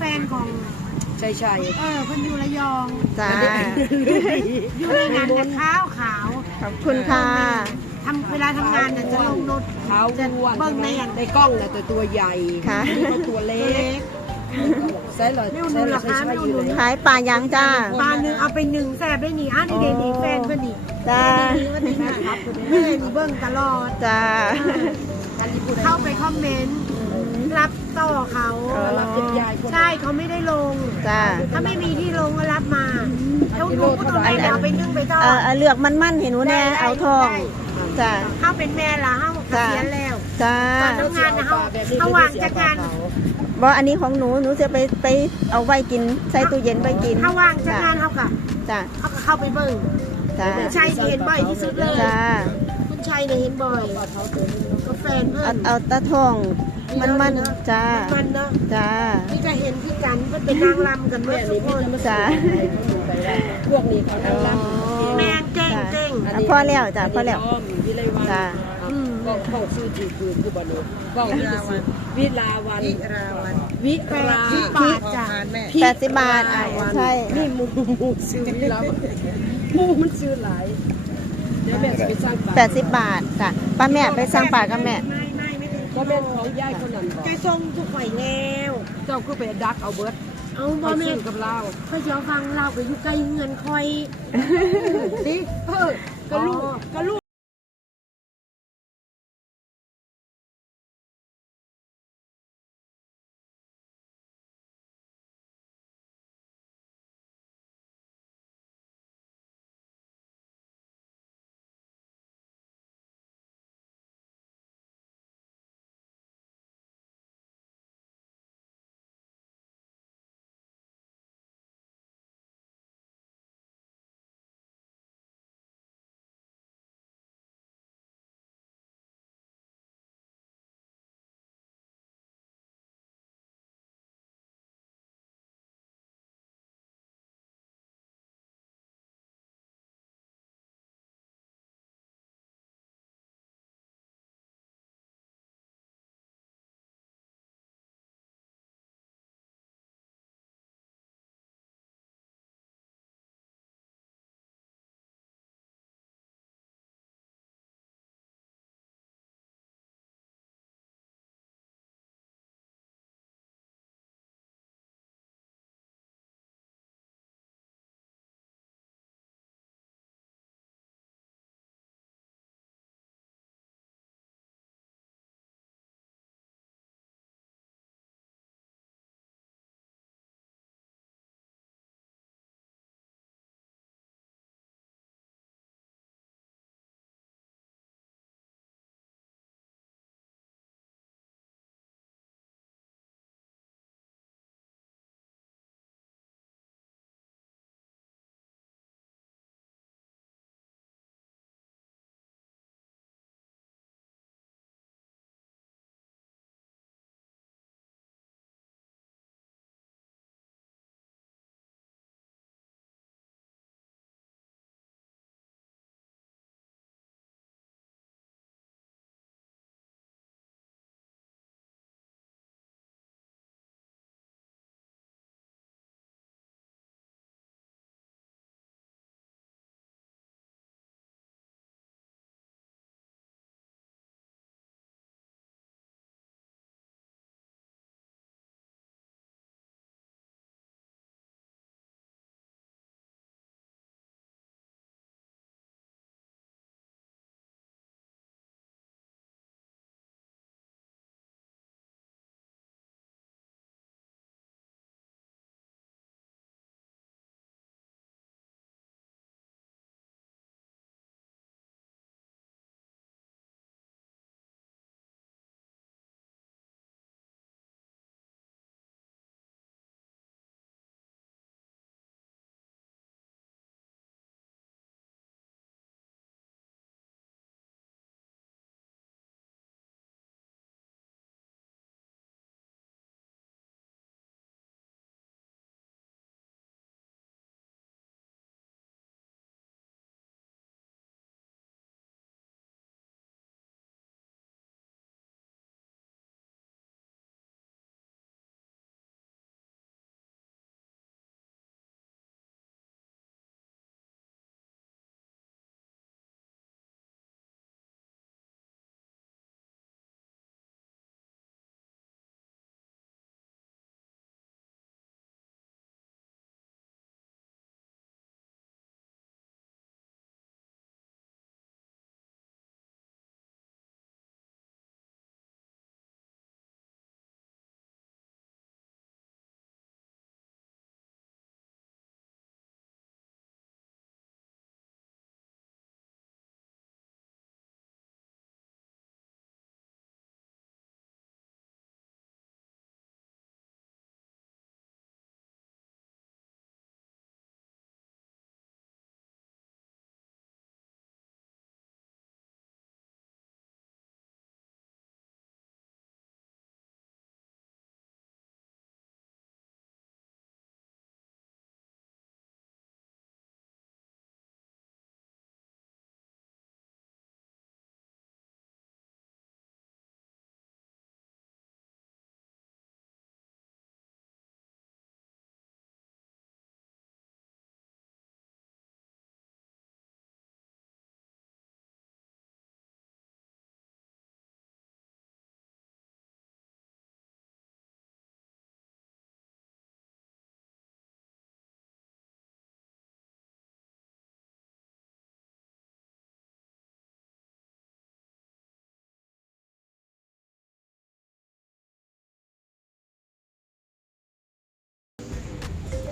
แฟนของใช่ใช่เออเพิ่นอยู่ระยอง จ้าอยู่ในงานแต่ขาวขาวขอบคุณค่ะ ทำเวลาทำงานเนี่ยจะลงรถเท้าอ้วนเบิ่งในอันในกล้องน่ะแต่ตัวใหญ่ค่ะนี่ก็ตัวเล็เล็กกใช่เหรอไม่อุดหนุนเหรอคะไม่อุดหนุนขายปลายังจ้าปลาหนึ่งเอาไปหนึ่งแสบได้หนีอะนี่เดนนี่แฟนเพิ่นนี่จ้านี่วันนี้นะครับแม่นี่เบิ่งตลอดจ้าเข้าไปคอมเมนต์รับ ต่อเขาอ๋อรับเป็นยายคนใช่เขาไม่ได้ลง จ้าถ้าไม่มีที่ลงก็รับมาแล้วหนูก็ต้องไปเอาไปนึ่งไปทอเออดเอาเลือกมันมันๆเห็นหนูแน่ได้เอาทองได้จ้า เข้าเป็นแม่ละเข้าเกษียณแล้วจ้าตอนทำงานนะเขาเขาวางจากงานบออันนี้ของหนูหนูจะไปไปเอาไว้กินใส่ตู้เย็นไว้กินเขาวางจากงานเขากะจ้าเขาก็เข้าไปเบิ่งจ้าคุณชัยนี่เห็นบ่อยที่สุดเลยจ้าคุณชัยเนี่ยเห็นบ่อยก็แฟนเพื่อเอานเอาตาทอง มันมันๆจ้ามันเนาะจ้า นี่จะเห็นที่กันเพิ่นเป็นนางรำกันเมื่อทุกคนจ้าพวกนี้เขาทั้งรับแม่เก่งเก่งอะพอแล้วจ้ะพอแล้ววิไลวันจ้าอืมก็เข้าชื่อจีคือคือบ่รู้ก็วิลาวันวิลาวันวิราวันวิแปราดสิบบาทจ้ะแปดสิบบาทอะใช่นี่หมูหมูซื้อวิลาวันหมูมันซื้อหลายเดี๋ยวแม่จะไปสร้างป่าแปดสิบบาทจ้ะป้าแม่ไปสั่งปลากับแม่ ไม่ไม่ไม่ถึงก็แม่นของยายคนนั้นบอกใจทรงทุกข่อยแล้วเจ้าคือไปดักเอาเบิร์ดเอาไปบ่แม่ซื้อกับเราค่อยจะฟังเราก็อยู่ใกล้เงินคอยดิเออก็ลูกก็ลูก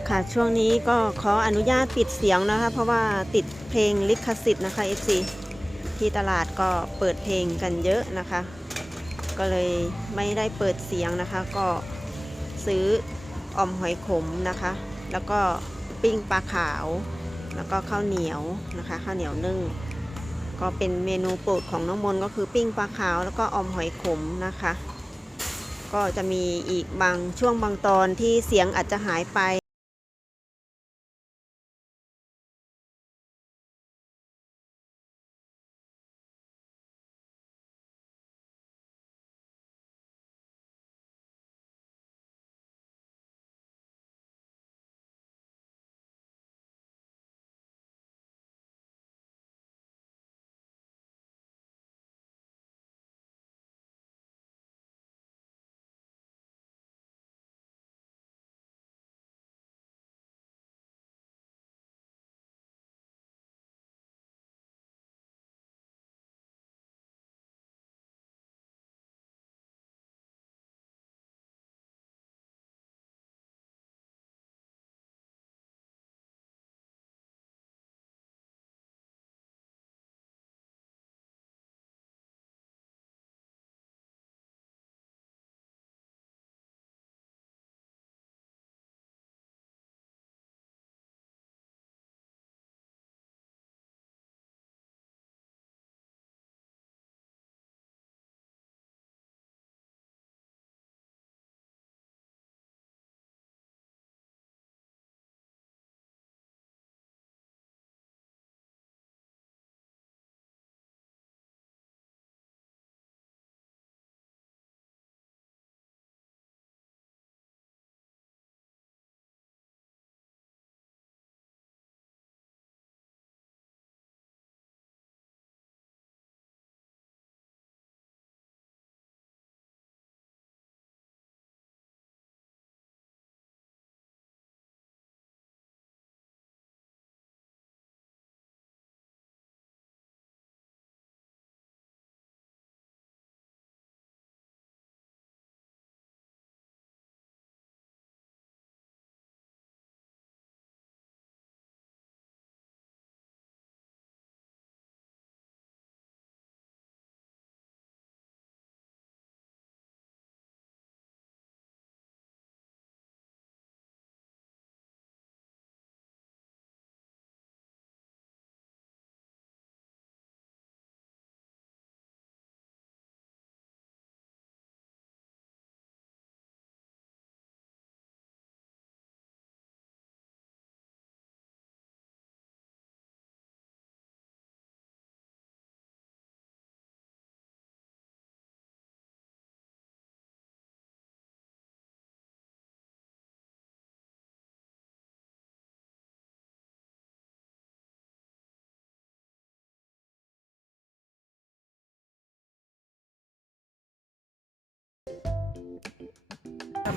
ค่ะช่วงนี้ก็ขออนุญาตปิดเสียงนะคะ เพราะว่าติดเพลงลิขสิทธิ์นะคะ FC ที่ตลาดก็เปิดเพลงกันเยอะนะคะ ก็เลยไม่ได้เปิดเสียงนะคะ ก็ซื้อออมหอยขมนะคะ แล้วก็ปิ้งปลาขาว แล้วก็ข้าวเหนียวนะคะ ข้าวเหนียวนึ่ง ก็เป็นเมนูโปรดของน้องมนก็คือปิ้งปลาขาวแล้วก็ออมหอยขมนะคะ ก็จะมีอีกบางช่วงบางตอนที่เสียงอาจจะหายไป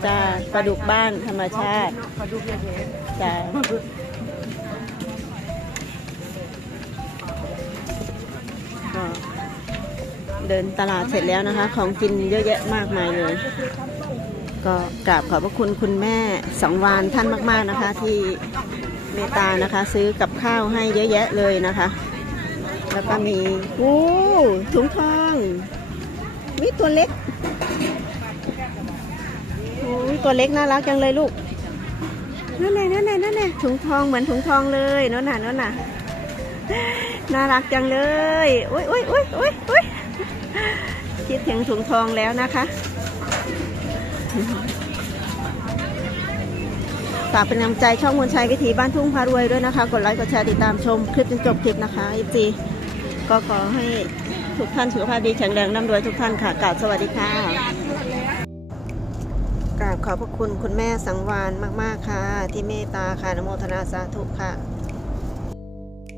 จ้าปลาดุกบ้านธรรมชาติขอดูเพียงจ้าเดินตลาดเสร็จแล้วนะคะ ของกินเยอะแยะมากมายเลย ก็กราบขอบพระคุณคุณแม่สองวานท่านมาก ๆนะคะ ที่เมตานะคะ ซื้อกับข้าวให้เยอะแยะเลยนะคะ แล้วก็มีโอ้ถุงทองมีตัวเล็ก ตัวเล็กน่ารักจังเลยลูกนั่นแหละนั่นแหละนั่นแหละถุงทองเหมือนถุงทองเลยนั่นน่ะนั่นน่ะน่ารักจังเลยอุ้ยอุ้ยอุ้ยอุ้ยอุ้ยคิดถึงถุงทองแล้วนะคะฝากเป็นกำลังใจช่องมนชัยวิถีบ้านทุ่งพารวยด้วยนะคะ กดไลค์กดแชร์ติดตามชมคลิปจนจบคลิปนะคะอีจีก็ขอให้ทุกท่านสุขภาพดีแข็งแรงร่ำรวยทุกท่านค่ะกล่าวสวัสดีค่ะ ขอบพระคุณคุณแม่สังวานมาก ๆ ค่ะ ที่เมตตาค่ะนโมทนาสาธุค่ะ